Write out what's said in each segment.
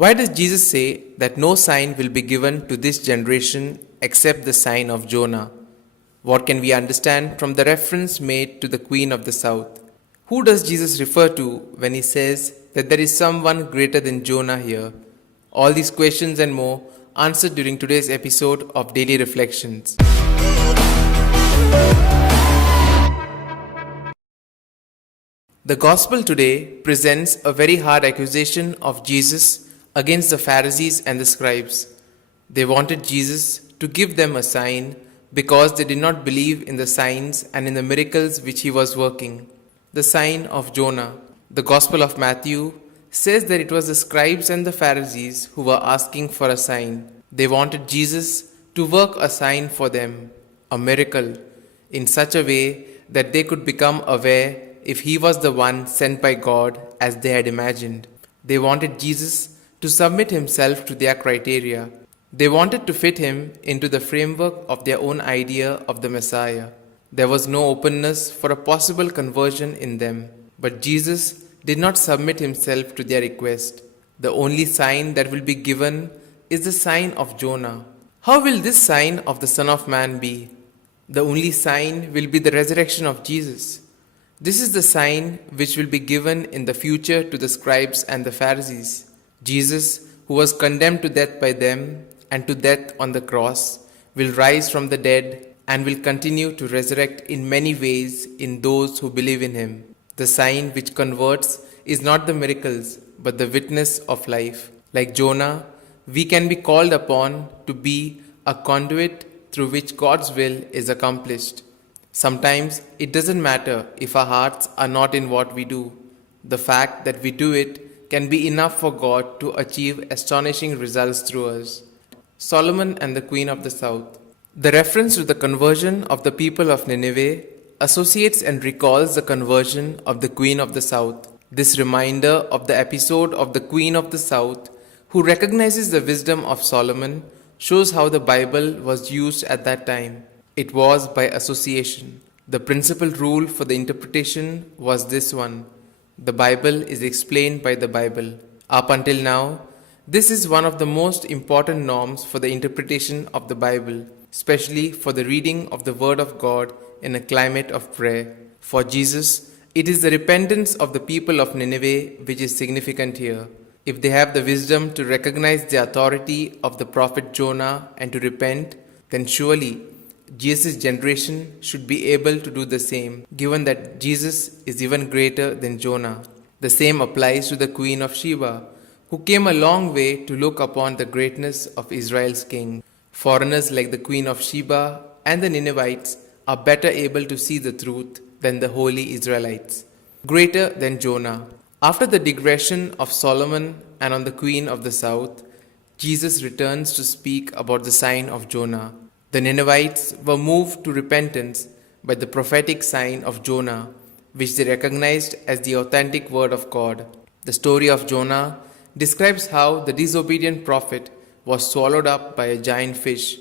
Why does Jesus say that no sign will be given to this generation except the sign of Jonah? What can we understand from the reference made to the Queen of the South? Who does Jesus refer to when he says that there is someone greater than Jonah here? All these questions and more answered during today's episode of Daily Reflections. The Gospel today presents a very hard accusation of Jesus against the Pharisees and the scribes. They wanted Jesus to give them a sign because they did not believe in the signs and in the miracles which he was working. The sign of Jonah. The Gospel of Matthew says that it was the scribes and the Pharisees who were asking for a sign. They wanted Jesus to work a sign for them, a miracle, in such a way that they could become aware if he was the one sent by God as they had imagined. They wanted Jesus to submit himself to their criteria. They wanted to fit him into the framework of their own idea of the Messiah. There was no openness for a possible conversion in them. But Jesus did not submit himself to their request. The only sign that will be given is the sign of Jonah. How will this sign of the Son of Man be? The only sign will be the resurrection of Jesus. This is the sign which will be given in the future to the scribes and the Pharisees. Jesus, who was condemned to death by them and to death on the cross, will rise from the dead and will continue to resurrect in many ways in those who believe in him. The sign which converts is not the miracles, but the witness of life. Like Jonah, we can be called upon to be a conduit through which God's will is accomplished. Sometimes it doesn't matter if our hearts are not in what we do. The fact that we do it can be enough for God to achieve astonishing results through us. Solomon and the Queen of the South. The reference to the conversion of the people of Nineveh associates and recalls the conversion of the Queen of the South. This reminder of the episode of the Queen of the South, who recognizes the wisdom of Solomon, shows how the Bible was used at that time. It was by association. The principal rule for the interpretation was this one: the Bible is explained by the Bible. Up until now, this is one of the most important norms for the interpretation of the Bible, especially for the reading of the Word of God in a climate of prayer. For Jesus, it is the repentance of the people of Nineveh which is significant here. If they have the wisdom to recognize the authority of the prophet Jonah and to repent, then surely Jesus' generation should be able to do the same, given that Jesus is even greater than Jonah. The same applies to the Queen of Sheba, who came a long way to look upon the greatness of Israel's king. Foreigners like the Queen of Sheba and the Ninevites are better able to see the truth than the holy Israelites. Greater than Jonah. After the digression of Solomon and on the Queen of the South, Jesus returns to speak about the sign of Jonah. The Ninevites were moved to repentance by the prophetic sign of Jonah, which they recognized as the authentic word of God. The story of Jonah describes how the disobedient prophet was swallowed up by a giant fish,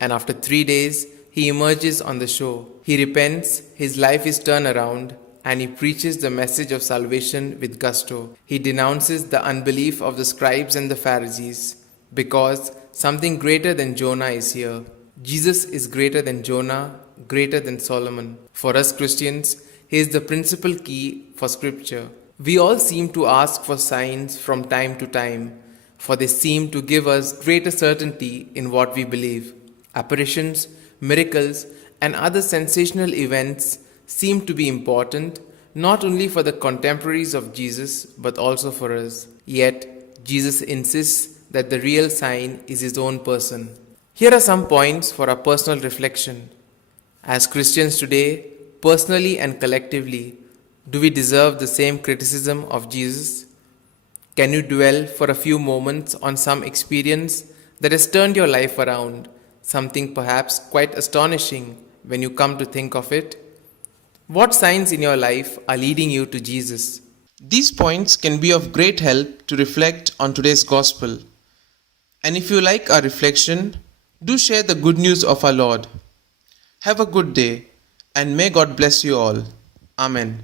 and after 3 days he emerges on the shore. He repents, his life is turned around, and he preaches the message of salvation with gusto. He denounces the unbelief of the scribes and the Pharisees, because something greater than Jonah is here. Jesus is greater than Jonah, greater than Solomon. For us Christians, he is the principal key for Scripture. We all seem to ask for signs from time to time, for they seem to give us greater certainty in what we believe. Apparitions, miracles, and other sensational events seem to be important not only for the contemporaries of Jesus but also for us. Yet, Jesus insists that the real sign is his own person. Here are some points for our personal reflection. As Christians today, personally and collectively, do we deserve the same criticism of Jesus? Can you dwell for a few moments on some experience that has turned your life around, something perhaps quite astonishing when you come to think of it? What signs in your life are leading you to Jesus? These points can be of great help to reflect on today's gospel. And if you like our reflection, do share the good news of our Lord. Have a good day, and may God bless you all. Amen.